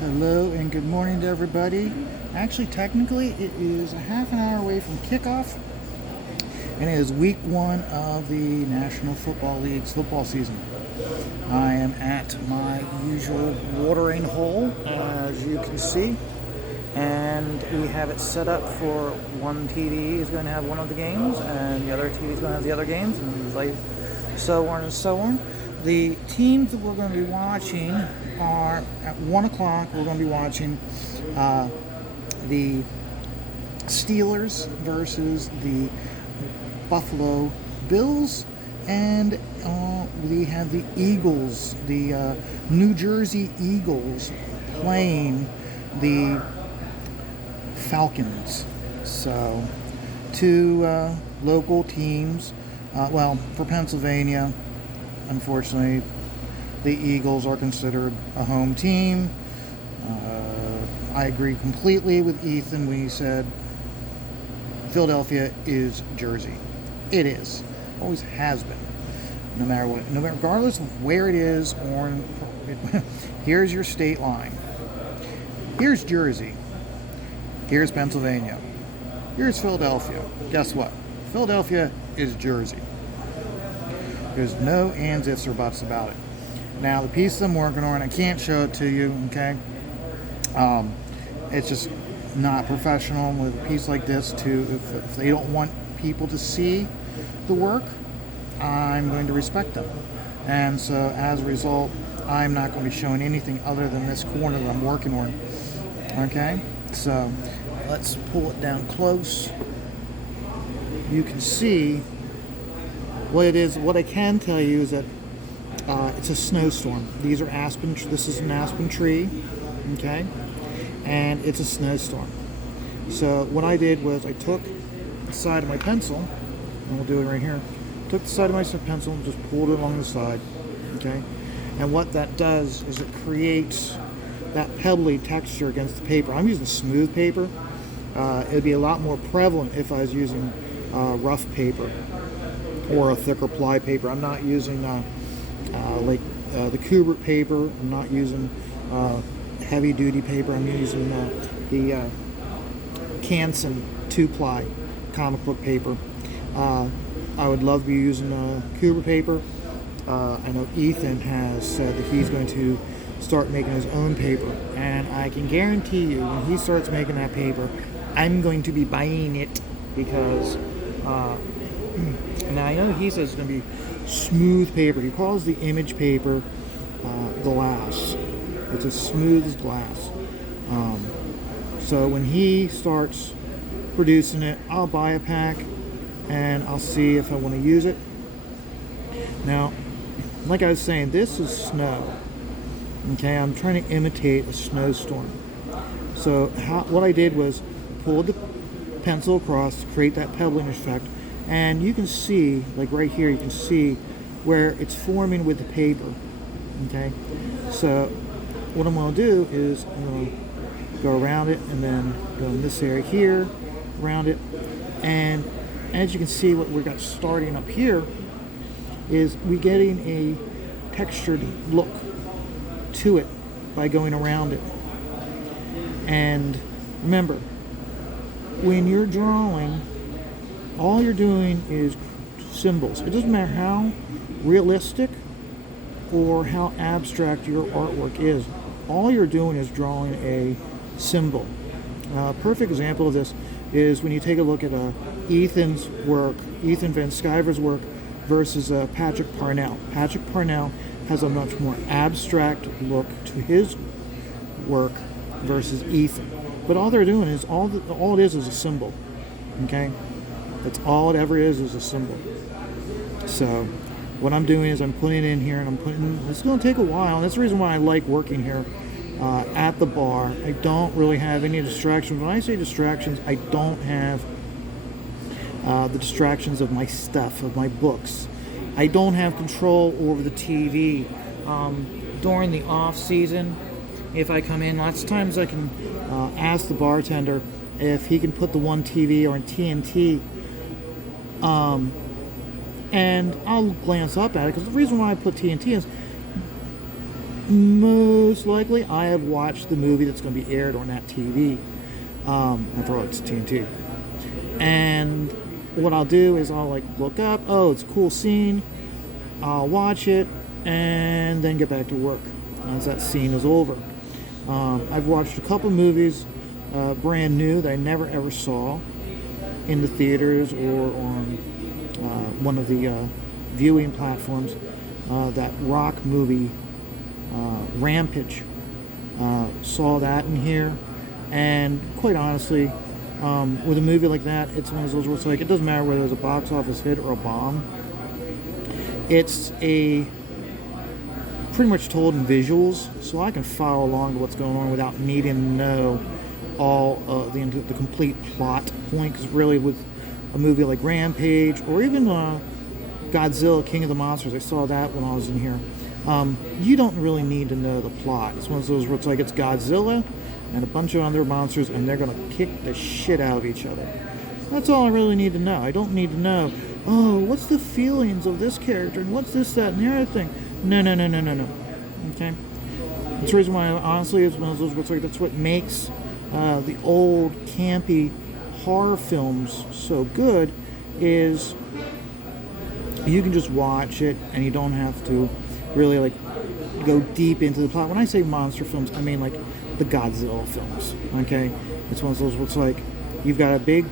Hello and good morning to everybody. Actually, technically, it is a half an hour away from kickoff, and it is week one of the National Football League's football season. I am at my usual watering hole, as you can see, and we have it set up for one TV is going to have one of the games, and the other TV is going to have the other games, and like so on and so on. The teams that we're going to be watching are at 1 o'clock. We're going to be watching the Steelers versus the Buffalo Bills, and we have the Eagles, the New Jersey Eagles, playing the Falcons. So, two local teams. For Pennsylvania, unfortunately, the Eagles are considered a home team. I agree completely with Ethan when he said Philadelphia is Jersey. It is. Always has been. No matter what. Regardless of where it is, or here's your state line. Here's Jersey. Here's Pennsylvania. Here's Philadelphia. Guess what? Philadelphia is Jersey. There's no ands, ifs, or buts about it. Now, the piece I'm working on, I can't show it to you, okay? It's just not professional with a piece like this if they don't want people to see the work, I'm going to respect them. And so, as a result, I'm not going to be showing anything other than this corner that I'm working on, okay? So, let's pull it down close. You can see what it is. What I can tell you is that it's a snowstorm. These are aspen. This is an aspen tree, okay, and it's a snowstorm. So what I did was I took the side of my pencil, and we'll do it right here. Took the side of my pencil and just pulled it along the side, okay. And what that does is it creates that pebbly texture against the paper. I'm using smooth paper. It'd be a lot more prevalent if I was using rough paper or a thicker ply paper. I'm not using the Kubert paper. I'm not using heavy duty paper. I'm using the Canson 2-ply comic book paper. I would love to be using Kubert paper. I know Ethan has said that he's going to start making his own paper, and I can guarantee you when he starts making that paper, I'm going to be buying it because now I know he says it's going to be smooth paper. He calls the image paper glass. It's as smooth as glass. So when he starts producing it, I'll buy a pack and I'll see if I want to use it. Now, like I was saying, this is snow. Okay, I'm trying to imitate a snowstorm. So what I did was pulled the pencil across to create that pebbling effect, and you can see, like right here, you can see where it's forming with the paper. Okay, so what I'm going to do is I'm going to go around it and then go in this area here, around it, and as you can see, what we got starting up here is we getting a textured look to it by going around it. And remember, when you're drawing, all you're doing is symbols. It doesn't matter how realistic or how abstract your artwork is. All you're doing is drawing a symbol. A perfect example of this is when you take a look at Ethan's work, Ethan Van Sciver's work versus Patrick Parnell. Patrick Parnell has a much more abstract look to his work versus Ethan. But all they're doing is all it is a symbol. Okay? That's all it ever is a symbol. So what I'm doing is I'm putting it in here, and it's going to take a while, and that's the reason why I like working here at the bar. I don't really have any distractions. When I say distractions, I don't have the distractions of my stuff, of my books. I don't have control over the TV. During the off season, if I come in, lots of times I can ask the bartender if he can put the one TV on TNT, and I'll glance up at it, because the reason why I put TNT is Most likely, I have watched the movie that's going to be aired on that TV. After all, it's TNT. And what I'll do is I'll like look up, oh, it's a cool scene. I'll watch it and then get back to work once that scene is over. I've watched a couple movies brand new that I never ever saw in the theaters or on one of the viewing platforms. That rock movie, Rampage, saw that in here, and quite honestly, with a movie like that, it's one of those where it's like, it doesn't matter whether it's a box office hit or a bomb. It's a pretty much told in visuals, so I can follow along to what's going on without needing to know all the complete plot point. Because really, with a movie like Rampage or even Godzilla, King of the Monsters, I saw that when I was in here. You don't really need to know the plot. It's one of those where it's like it's Godzilla and a bunch of other monsters, and they're going to kick the shit out of each other. That's all I really need to know. I don't need to know, oh, what's the feelings of this character, and what's this, that, and the other thing. No. Okay? That's the reason why, honestly, it's one of those where it's like, that's what makes the old, campy horror films so good, is you can just watch it, and you don't have to really, like, go deep into the plot. When I say monster films, I mean, like, the Godzilla films, okay? It's one of those where it's like, you've got a big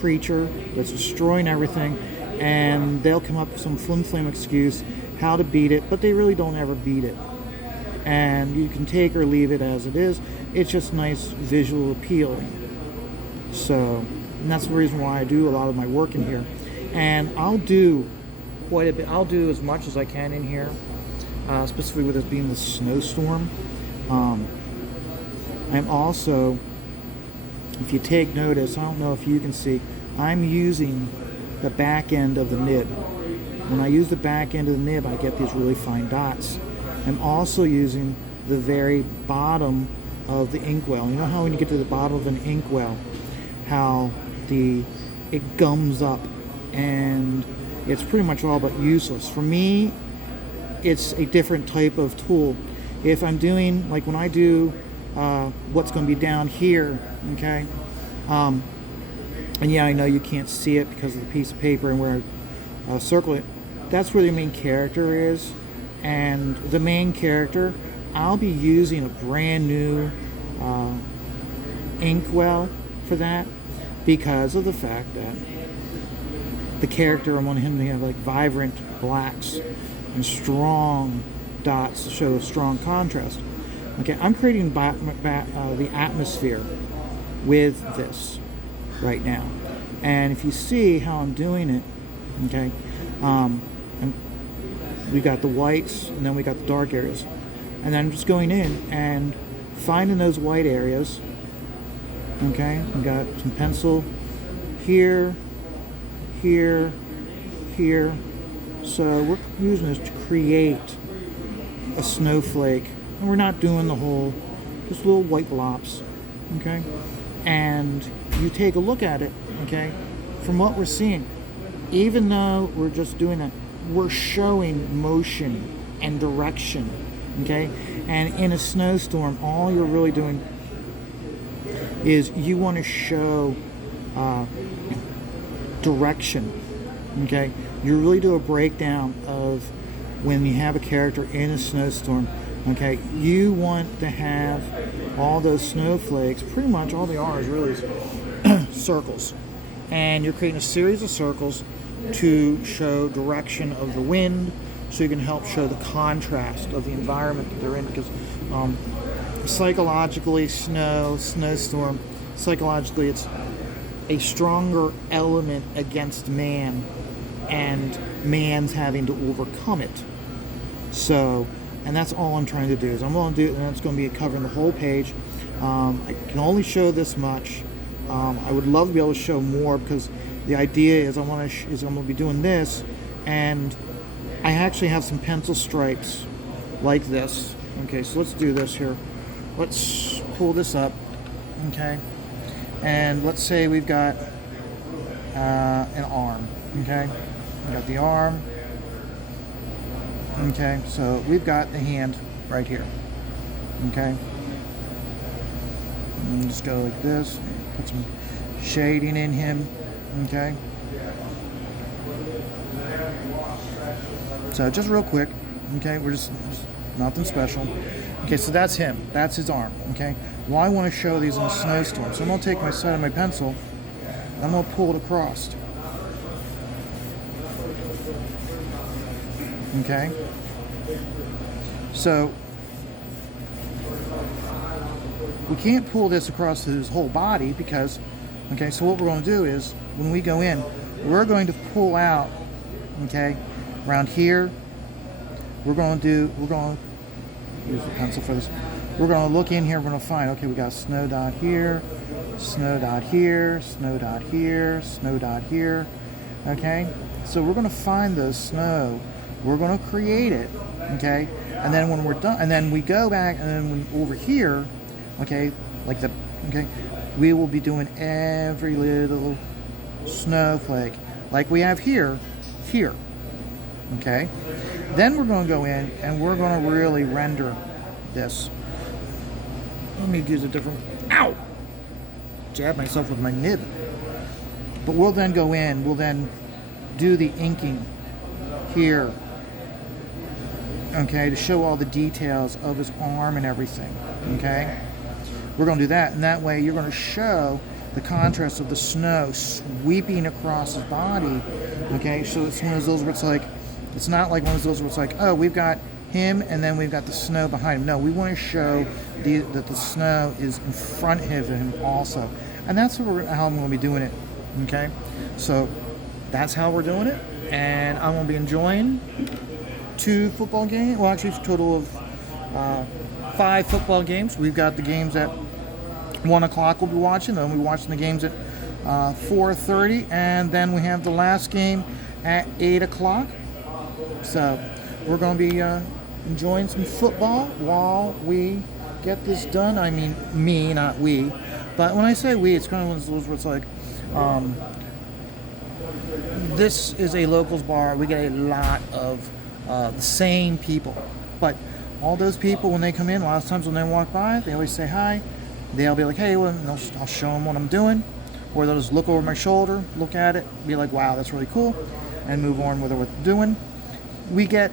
creature that's destroying everything, and they'll come up with some flim-flam excuse how to beat it, but they really don't ever beat it. And you can take or leave it as it is. It's just nice visual appealing. So, and that's the reason why I do a lot of my work in here. And I'll do quite a bit. I'll do as much as I can in here, specifically with it being the snowstorm. I'm also, if you take notice, I don't know if you can see, I'm using the back end of the nib. When I use the back end of the nib, I get these really fine dots. I'm also using the very bottom of the inkwell. You know how when you get to the bottom of an inkwell, how it gums up and it's pretty much all but useless. For me, it's a different type of tool. If I'm doing, like when I do what's going to be down here, okay, and yeah, I know you can't see it because of the piece of paper and where I circle it. That's where the main character is, and the main character, I'll be using a brand new inkwell for that, because of the fact that the character, I want him to have like vibrant blacks and strong dots to show strong contrast. Okay, I'm creating the atmosphere with this right now, and if you see how I'm doing it, okay, we got the whites and then we got the dark areas, and then I'm just going in and finding those white areas. Okay, we got some pencil here, here, here. So we're using this to create a snowflake, and we're not doing the whole, just little white blobs. Okay, and you take a look at it. Okay, from what we're seeing, even though we're just doing that, we're showing motion and direction. Okay, and in a snowstorm, all you're really doing is you want to show direction. Okay, you really do a breakdown of when you have a character in a snowstorm. Okay, you want to have all those snowflakes, pretty much all they are is really circles, and you're creating a series of circles to show direction of the wind, so you can help show the contrast of the environment that they're in, because psychologically, snowstorm, psychologically it's a stronger element against man, and man's having to overcome it. So, and that's all I'm trying to do, is I'm going to do, and it's going to be covering the whole page. I can only show this much. I would love to be able to show more, because the idea is I'm going to be doing this, and I actually have some pencil stripes like this. Okay, so let's do this here. Let's pull this up, okay, and let's say we've got an arm, okay, we got the arm, okay, so we've got the hand, right here. Okay. And just go like this. Put some shading in him. Okay. So just real quick. Okay, we're just nothing special. Okay, so that's him. That's his arm. Okay. Well, I want to show these in a snowstorm, so I'm gonna take my side of my pencil. I'm gonna pull it across. Okay. So we can't pull this across his whole body because, okay, so what we're going to do is when we go in, we're going to pull out, okay, around here. We're going to use the pencil for this. We're going to look in here. We're going to find, okay, we got a snow dot here, snow dot here, snow dot here, snow dot here. Okay, so we're going to find the snow. We're going to create it. Okay, and then when we're done, and then we go back, and then when, over here, okay, like the, okay, we will be doing every little snowflake like we have here. Okay, then we're going to go in and we're going to really render this. Let me use a different, ow, jab myself with my nib. But we'll then go in, we'll then do the inking here, okay, to show all the details of his arm and everything. Okay, we're going to do that, and that way you're going to show the contrast of the snow sweeping across his body. Okay, so it's one of those where it's like, it's not like one of those where it's like, oh, we've got him and then we've got the snow behind him. No, we want to show that the snow is in front of him also, and that's how I'm going to be doing it. Okay, so that's how we're doing it, and I'm going to be enjoying 2 football games. Well, actually, a total of 5 football games. We've got the games at 1 o'clock we'll be watching. Then we'll be watching the games at 4:30, and then we have the last game at 8 o'clock. So we're going to be enjoying some football while we get this done. I mean, me, not we. But when I say we, it's kind of one of those where it's like, this is a locals bar. We get a lot of the same people. But all those people, when they come in, a lot of times when they walk by, they always say hi. They'll be like, hey, well, I'll show them what I'm doing. Or they'll just look over my shoulder, look at it, be like, wow, that's really cool, and move on with what they're doing. We get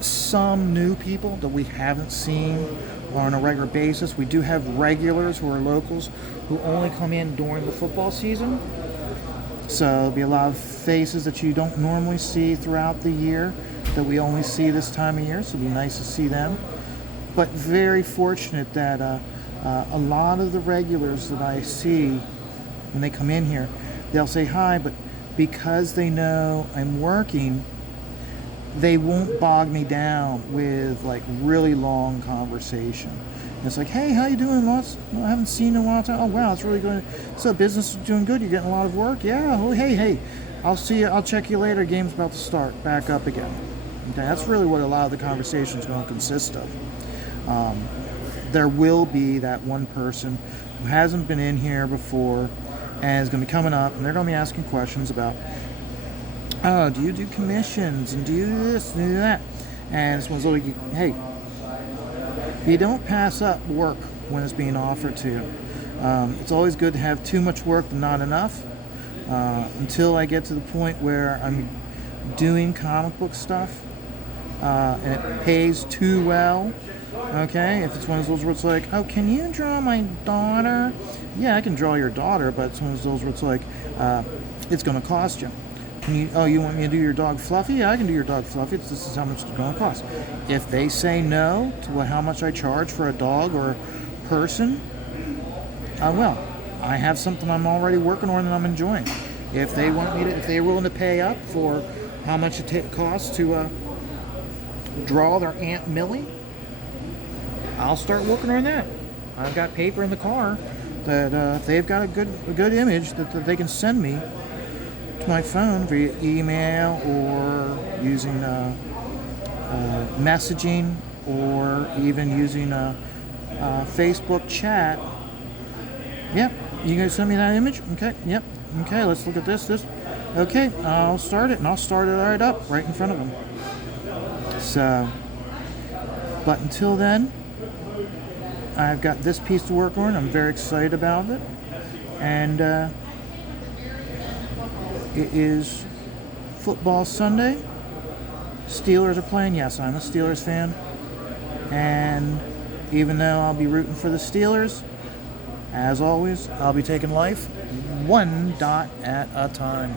some new people that we haven't seen on a regular basis. We do have regulars who are locals who only come in during the football season. So there'll be a lot of faces that you don't normally see throughout the year that we only see this time of year, so it'll be nice to see them. But very fortunate that a lot of the regulars that I see when they come in here, they'll say hi, but because they know I'm working, they won't bog me down with like really long conversation. And it's like, hey, how you doing? I haven't seen you in a while. Oh, wow, it's really good. So business is doing good. You're getting a lot of work. Yeah. Oh, hey, I'll see you. I'll check you later. Game's about to start. Back up again. Okay, that's really what a lot of the conversation is going to consist of. There will be that one person who hasn't been in here before and is going to be coming up, and they're going to be asking questions about, oh, do you do commissions, and do you do this, and do that? And it's one of those, hey, you don't pass up work when it's being offered to you. It's always good to have too much work than not enough. Until I get to the point where I'm doing comic book stuff, and it pays too well. Okay, if it's one of those where it's like, oh, can you draw my daughter? Yeah, I can draw your daughter, but it's one of those where it's like, it's going to cost you. You want me to do your dog Fluffy? Yeah, I can do your dog Fluffy. This is how much it's going to cost. If they say no to how much I charge for a dog or a person, well, I have something I'm already working on and I'm enjoying. If they want me to, if they're willing to pay up for how much it costs to draw their Aunt Millie, I'll start working on that. I've got paper in the car that if they've got a good image that they can send me to my phone via email or using messaging or even using Facebook chat. Yep, you gonna send me that image? Okay, yep. Okay, let's look at this. Okay, I'll start it, and I'll start it right up, right in front of them. So, But until then, I've got this piece to work on. I'm very excited about it. And it is football Sunday. Steelers are playing. Yes, I'm a Steelers fan. And even though I'll be rooting for the Steelers, as always, I'll be taking life one dot at a time.